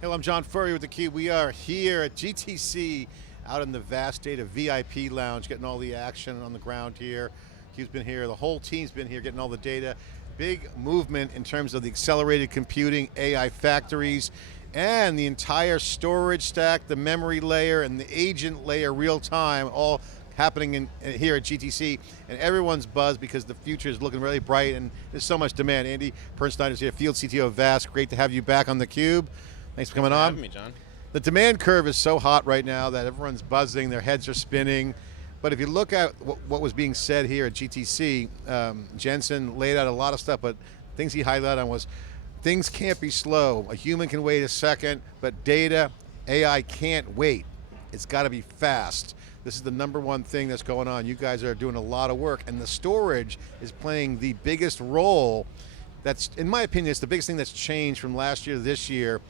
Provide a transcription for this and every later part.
Hello, I'm John Furrier with theCUBE. We are here at GTC out in the vast data VIP lounge, getting all the action on the ground here. CUBE's been here, the whole team's been here getting all the data. Big movement in terms of the accelerated computing, AI factories, and the entire storage stack, the memory layer, and the agent layer real time, all happening here at GTC, and everyone's buzzed because the future is looking really bright and there's so much demand. Andy Pernsteiner is here, Field CTO of VAST. Great to have you back on theCUBE. Thanks for coming on. Having me, John. The demand curve is so hot right now that everyone's buzzing, their heads are spinning. But if you look at what was being said here at GTC, Jensen laid out a lot of stuff, but things he highlighted on was, things can't be slow. A human can wait a second, but data, AI can't wait. It's got to be fast. This is the #1 thing that's going on. You guys are doing a lot of work, and the storage is playing the biggest role. That's, in my opinion, it's the biggest thing that's changed from last year to this year,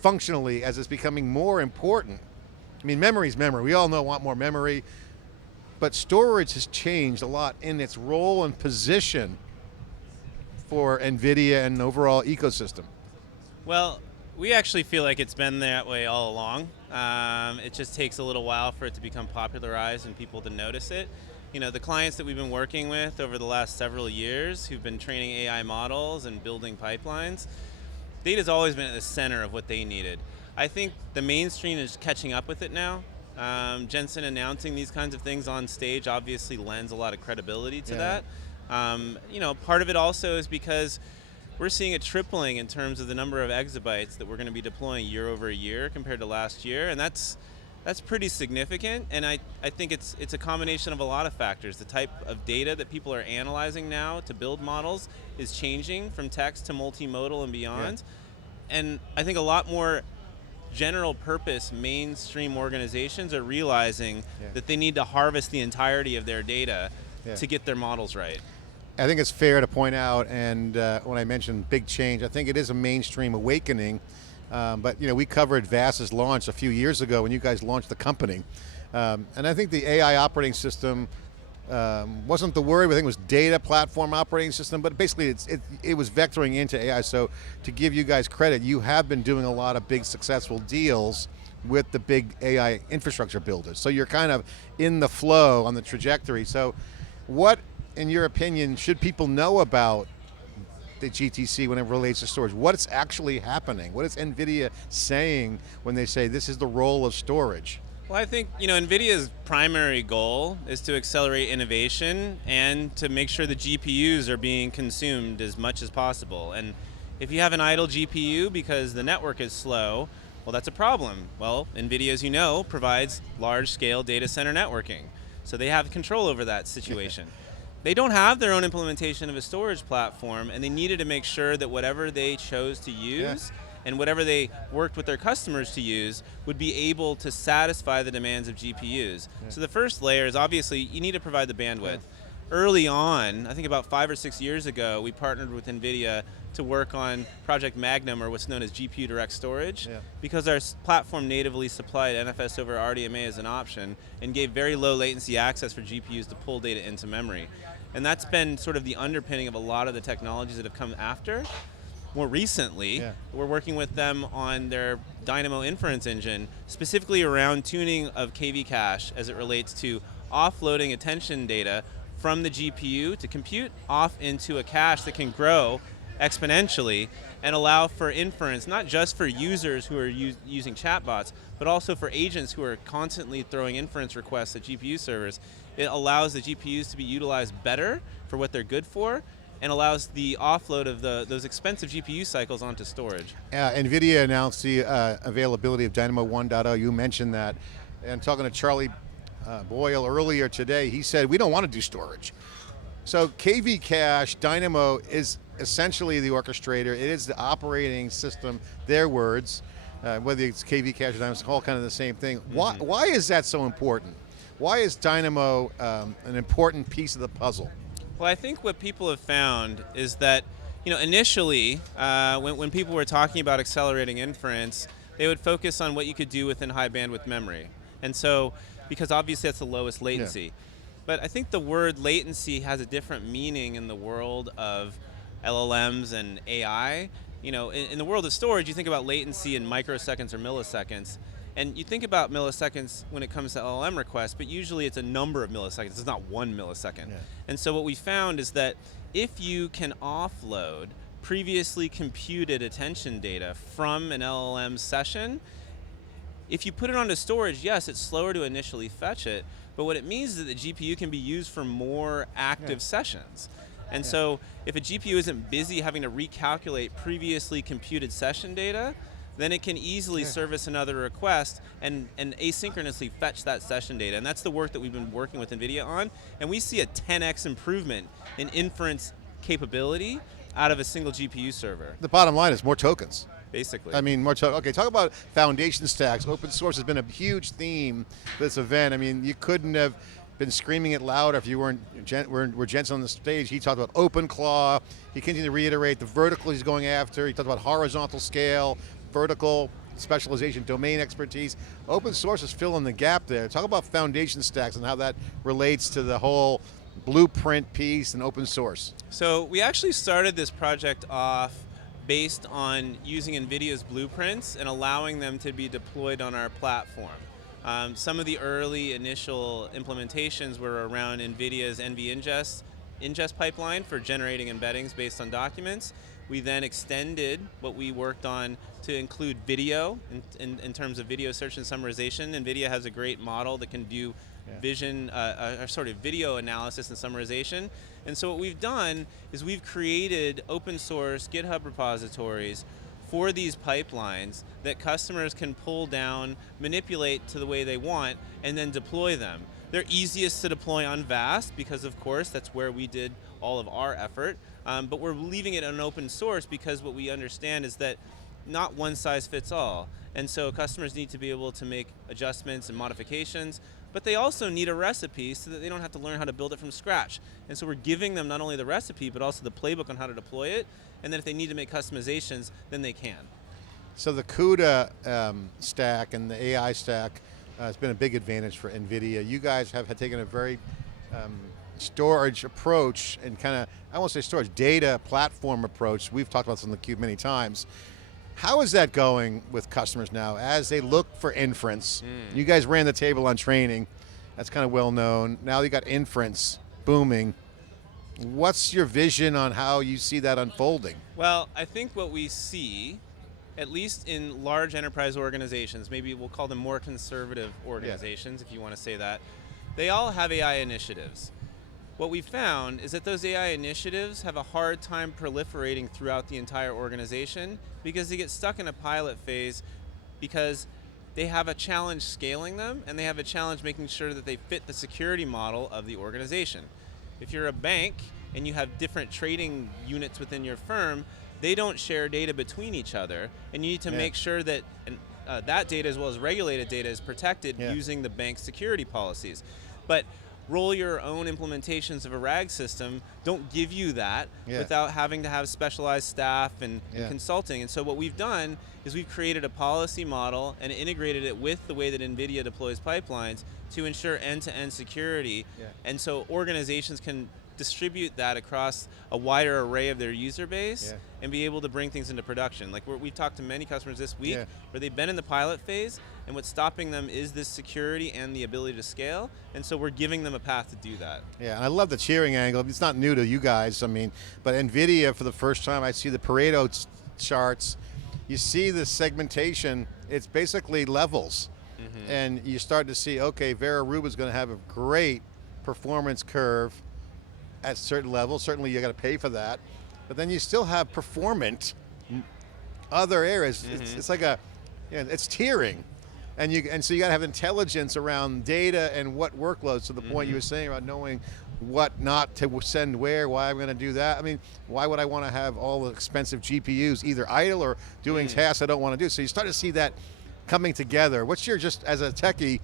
functionally, as it's becoming more important. I mean, memory's memory. We all know want more memory, but storage has changed a lot in its role and position for NVIDIA and overall ecosystem. Well, we actually feel like it's been that way all along. It just takes a little while for it to become popularized and people to notice it. You know, the clients that we've been working with over the last several years who've been training AI models and building pipelines, data's always been at the center of what they needed. I think the mainstream is catching up with it now. Jensen announcing these kinds of things on stage obviously lends a lot of credibility to that. You know, part of it also is because we're seeing a tripling in terms of the number of exabytes that we're going to be deploying year over year compared to last year, and that's pretty significant. And I think it's a combination of a lot of factors. The type of data that people are analyzing now to build models is changing from text to multimodal and beyond. And I think a lot more general purpose mainstream organizations are realizing that they need to harvest the entirety of their data to get their models right. I think it's fair to point out, and when I mentioned big change, I think it is a mainstream awakening. But you know, we covered VAST's launch a few years ago when you guys launched the company. And I think the AI operating system wasn't the word. I think it was data platform operating system, but basically it was vectoring into AI. So to give you guys credit, you have been doing a lot of big successful deals with the big AI infrastructure builders. So you're kind of in the flow on the trajectory. So what, in your opinion, should people know about the GTC when it relates to storage? What's actually happening? What is NVIDIA saying when they say this is the role of storage? Well, I think, you know, NVIDIA's primary goal is to accelerate innovation and to make sure the GPUs are being consumed as much as possible. And if you have an idle GPU because the network is slow, well, that's a problem. Well, NVIDIA, as you know, provides large-scale data center networking. So they have control over that situation. They don't have their own implementation of a storage platform, and they needed to make sure that whatever they chose to use and whatever they worked with their customers to use would be able to satisfy the demands of GPUs. So the first layer is obviously you need to provide the bandwidth. Early on, I think about 5 or 6 years ago, we partnered with NVIDIA to work on Project Magnum, or what's known as GPUDirect Storage, because our platform natively supplied NFS over RDMA as an option and gave very low latency access for GPUs to pull data into memory. And that's been sort of the underpinning of a lot of the technologies that have come after. More recently, we're working with them on their Dynamo inference engine, specifically around tuning of KV cache as it relates to offloading attention data from the GPU to compute off into a cache that can grow exponentially and allow for inference, not just for users who are using chatbots, but also for agents who are constantly throwing inference requests at GPU servers. It allows the GPUs to be utilized better for what they're good for, and allows the offload of those expensive GPU cycles onto storage. NVIDIA announced the availability of Dynamo 1.0, you mentioned that. And talking to Charlie Boyle earlier today, he said, we don't want to do storage. So KV cache, Dynamo is essentially the orchestrator. It is the operating system, their words, whether it's KV cache or Dynamo, it's all kind of the same thing. Why is that so important? Why is Dynamo an important piece of the puzzle? Well, I think what people have found is that, you know, initially, when people were talking about accelerating inference, they would focus on what you could do within high bandwidth memory. And so, because obviously that's the lowest latency. But I think the word latency has a different meaning in the world of LLMs and AI. in the world of storage, you think about latency in microseconds or milliseconds. And you think about milliseconds when it comes to LLM requests, but usually it's a number of milliseconds. It's not 1 millisecond. Yeah. And so what we found is that if you can offload previously computed attention data from an LLM session, if you put it onto storage, yes, it's slower to initially fetch it, but what it means is that the GPU can be used for more active sessions. And so if a GPU isn't busy having to recalculate previously computed session data, then it can easily service another request and asynchronously fetch that session data. And that's the work that we've been working with NVIDIA on. And we see a 10x improvement in inference capability out of a single GPU server. The bottom line is more tokens. Basically. I mean, more tokens. Okay, talk about foundation stacks. Open source has been a huge theme for this event. I mean, you couldn't have been screaming it louder if you weren't Jensen on the stage. He talked about OpenClaw. He continued to reiterate the vertical he's going after. He talked about horizontal scale, vertical specialization, domain expertise. Open source is filling the gap there. Talk about foundation stacks and how that relates to the whole blueprint piece and open source. So we actually started this project off based on using NVIDIA's blueprints and allowing them to be deployed on our platform. Some of the early initial implementations were around NVIDIA's ingest pipeline for generating embeddings based on documents. We then extended what we worked on to include video in terms of video search and summarization. NVIDIA has a great model that can do video analysis and summarization. And so what we've done is we've created open source GitHub repositories for these pipelines that customers can pull down, manipulate to the way they want, and then deploy them. They're easiest to deploy on VAST because, of course, that's where we did all of our effort. But we're leaving it on open source because what we understand is that not one size fits all. And so customers need to be able to make adjustments and modifications, but they also need a recipe so that they don't have to learn how to build it from scratch. And so we're giving them not only the recipe, but also the playbook on how to deploy it. And then if they need to make customizations, then they can. So the CUDA stack and the AI stack has been a big advantage for NVIDIA. You guys have taken a very storage approach and kind of, I won't say storage, data platform approach. We've talked about this on theCUBE many times. How is that going with customers now as they look for inference? You guys ran the table on training. That's kind of well known. Now you got inference booming. What's your vision on how you see that unfolding? Well, I think what we see, at least in large enterprise organizations, maybe we'll call them more conservative organizations, if you want to say that, they all have AI initiatives. What we found is that those AI initiatives have a hard time proliferating throughout the entire organization because they get stuck in a pilot phase because they have a challenge scaling them and they have a challenge making sure that they fit the security model of the organization. If you're a bank and you have different trading units within your firm, they don't share data between each other, and you need to make sure that that data as well as regulated data is protected using the bank's security policies. But roll your own implementations of a RAG system don't give you that without having to have specialized staff and consulting. And so what we've done is we've created a policy model and integrated it with the way that NVIDIA deploys pipelines to ensure end-to-end security. And so organizations can distribute that across a wider array of their user base and be able to bring things into production. Like we've talked to many customers this week where they've been in the pilot phase, and what's stopping them is this security and the ability to scale, and so we're giving them a path to do that. Yeah, and I love the tiering angle. It's not new to you guys, I mean, but NVIDIA, for the first time, I see the Pareto charts. You see the segmentation, it's basically levels. And you start to see, okay, Vera Rubin's going to have a great performance curve at certain levels. Certainly you got to pay for that, but then you still have performant other areas. It's like it's tiering, and so you got to have intelligence around data and what workloads, to the point you were saying about knowing what not to send where, why I'm going to do that. I mean, why would I want to have all the expensive GPUs either idle or doing tasks I don't want to do? So you start to see that coming together. What's your, just as a techie,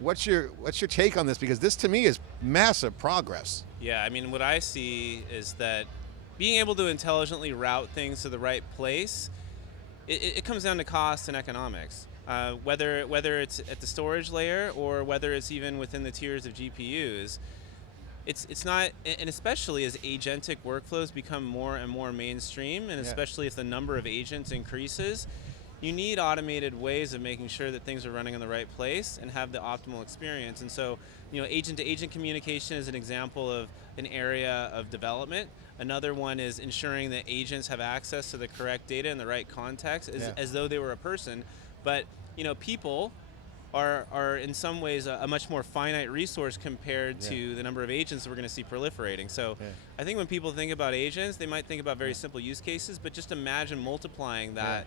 what's your take on this? Because this to me is massive progress. Yeah, I mean, what I see is that being able to intelligently route things to the right place, it comes down to cost and economics. Whether it's at the storage layer or whether it's even within the tiers of GPUs, it's not, and especially as agentic workflows become more and more mainstream, and especially if the number of agents increases, you need automated ways of making sure that things are running in the right place and have the optimal experience. And so, agent-to-agent communication is an example of an area of development. Another one is ensuring that agents have access to the correct data in the right context, as though they were a person. But people are in some ways a much more finite resource compared to the number of agents that we're going to see proliferating. So I think when people think about agents, they might think about very simple use cases, but just imagine multiplying that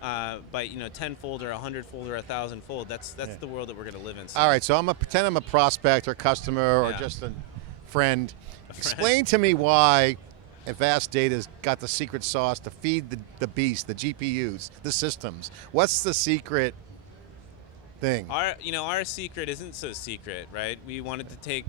by 10-fold or 100-fold or 1,000-fold. That's the world that we're going to live in. So. All right, so pretend I'm a prospect or customer or just a friend. Explain to me why Vast Data's got the secret sauce to feed the beast, the GPUs, the systems. What's the secret thing? Our secret isn't so secret, right? We wanted to take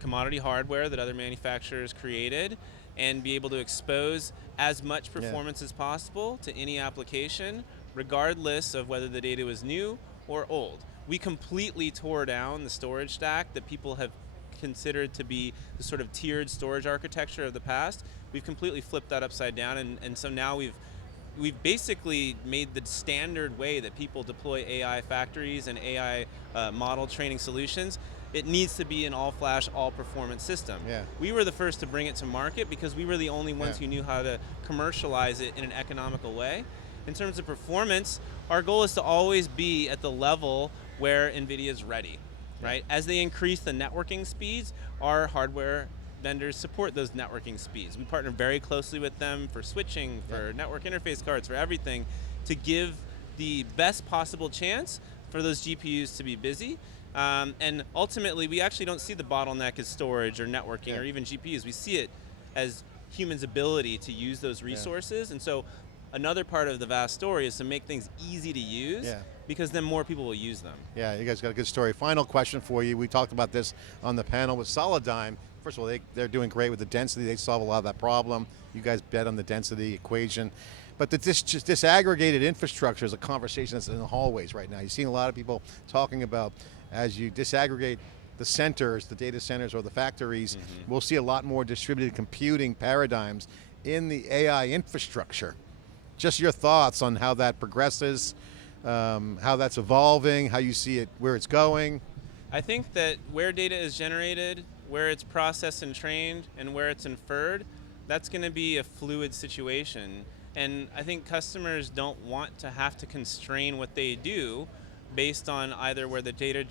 commodity hardware that other manufacturers created and be able to expose as much performance as possible to any application, regardless of whether the data was new or old. We completely tore down the storage stack that people have considered to be the sort of tiered storage architecture of the past. We've completely flipped that upside down, and so now we've basically made the standard way that people deploy AI factories and AI model training solutions. It needs to be an all-flash, all-performance system. We were the first to bring it to market because we were the only ones who knew how to commercialize it in an economical way. In terms of performance, our goal is to always be at the level where NVIDIA is ready, right? As they increase the networking speeds, our hardware vendors support those networking speeds. We partner very closely with them for switching, for network interface cards, for everything, to give the best possible chance for those GPUs to be busy. And ultimately, we actually don't see the bottleneck as storage or networking or even GPUs. We see it as humans' ability to use those resources. And so another part of the Vast story is to make things easy to use because then more people will use them. Yeah, you guys got a good story. Final question for you. We talked about this on the panel with Solidigm. First of all, they're doing great with the density. They solve a lot of that problem. You guys bet on the density equation. But this disaggregated infrastructure is a conversation that's in the hallways right now. You've seen a lot of people talking about as you disaggregate the centers, the data centers or the factories, we'll see a lot more distributed computing paradigms in the AI infrastructure. Just your thoughts on how that progresses, how that's evolving, how you see it, where it's going. I think that where data is generated, where it's processed and trained, and where it's inferred, that's going to be a fluid situation. And I think customers don't want to have to constrain what they do based on either where the data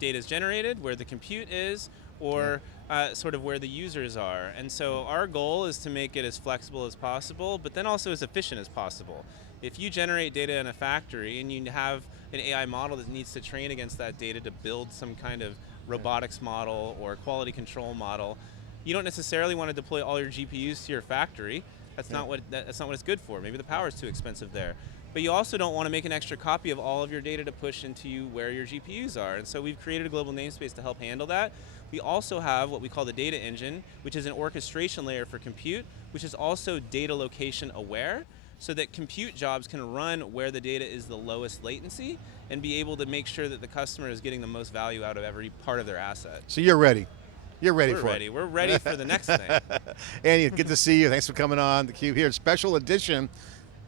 is generated, where the compute is, or sort of where the users are. And so our goal is to make it as flexible as possible, but then also as efficient as possible. If you generate data in a factory and you have an AI model that needs to train against that data to build some kind of robotics model or quality control model, you don't necessarily want to deploy all your GPUs to your factory. That's not what it's good for. Maybe the power is too expensive there. But you also don't want to make an extra copy of all of your data to push into where your GPUs are. And so we've created a global namespace to help handle that. We also have what we call the data engine, which is an orchestration layer for compute, which is also data location aware, so that compute jobs can run where the data is the lowest latency and be able to make sure that the customer is getting the most value out of every part of their asset. So you're ready. You're ready We're for ready. it. We're ready for the next thing. Andy, good to see you. Thanks for coming on theCUBE here. Special edition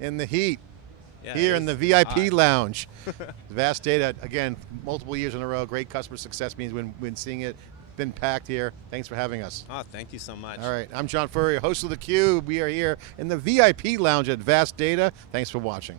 in the heat. Here in the VIP lounge. Vast Data, again, multiple years in a row. Great customer success means when seeing it. Been packed here. Thanks for having us. Oh, thank you so much. All right, I'm John Furrier, host of theCUBE. We are here in the VIP lounge at Vast Data. Thanks for watching.